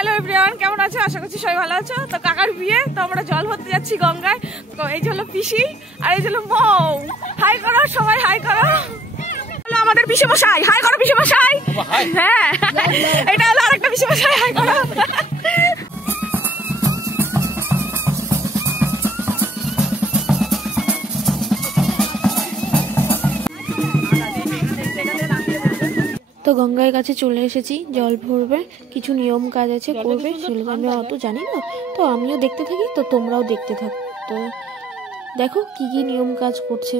Hello everyone, কেমন আছো? আশা করছি সবাই ভালো আছো। তো কাকার বিয়ে, তো আমরা জল ভরতে যাচ্ছি গঙ্গায়। তো এই যে হলো পিসি আর এই যে হলো মৌ। হাই করো সবাই, হাই করো। আমাদের পিসি মশাই, হাই করো পিসি মশাই। হ্যাঁ, এটা হলো আরেকটা পিসি মশাই, হাই করো। তো গঙ্গার কাছে চলে এসেছি, জল ভরবে, কিছু নিয়ম কাজ আছে করবে, সেগুলো আমি অত জানি না। তো আমিও দেখতে থাকি, তো তোমরাও দেখতে থাকো। তো দেখো কি কি নিয়ম কাজ করছে।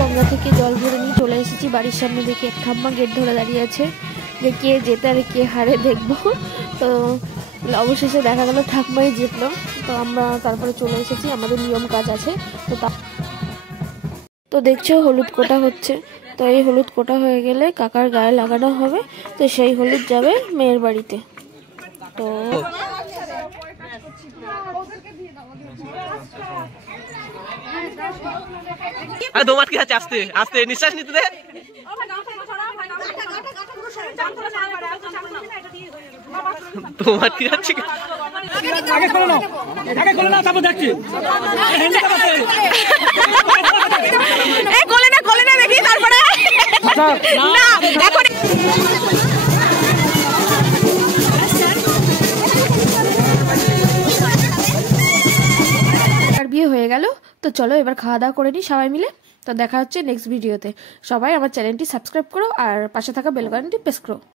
গঙ্গা থেকে জল ভরে নিয়ে চলে এসেছি বাড়ির সামনে। দেখি এক ঠাম্মা গেট ধরে দাঁড়িয়ে আছে, যে কে জেতে আর কে হারে দেখবো। তো অবশেষে দেখা গেল ঠাকুমাই জিতলো। তো আমরা তারপরে চলে এসেছি, আমাদের নিয়ম কাজ আছে। তো দেখছো হলুদ কোটা হচ্ছে। তো এই হলুদ কোটা হয়ে গেলে কাকার গায়ে লাগানো হবে। তো সেই হলুদ যাবে মেয়ের বাড়িতে। তো তোমার কি আছে? আস্তে আস্তে নিঃশ্বাস নিতে দে। তোমার কি আছে? আগে খোলো না, আগে খোলো না, তারপর দেখছি। এই কোলে না দেখি, তারপরে না এখন বিয়ে হয়ে গেল। তো চলো এবার খাওয়া দাওয়া করে নিই সবাই মিলে। তো দেখা হচ্ছে নেক্সট ভিডিওতে। সবাই আমার চ্যানেলটি সাবস্ক্রাইব করো আর পাশে থাকা বেল বাটনটি প্রেস করো।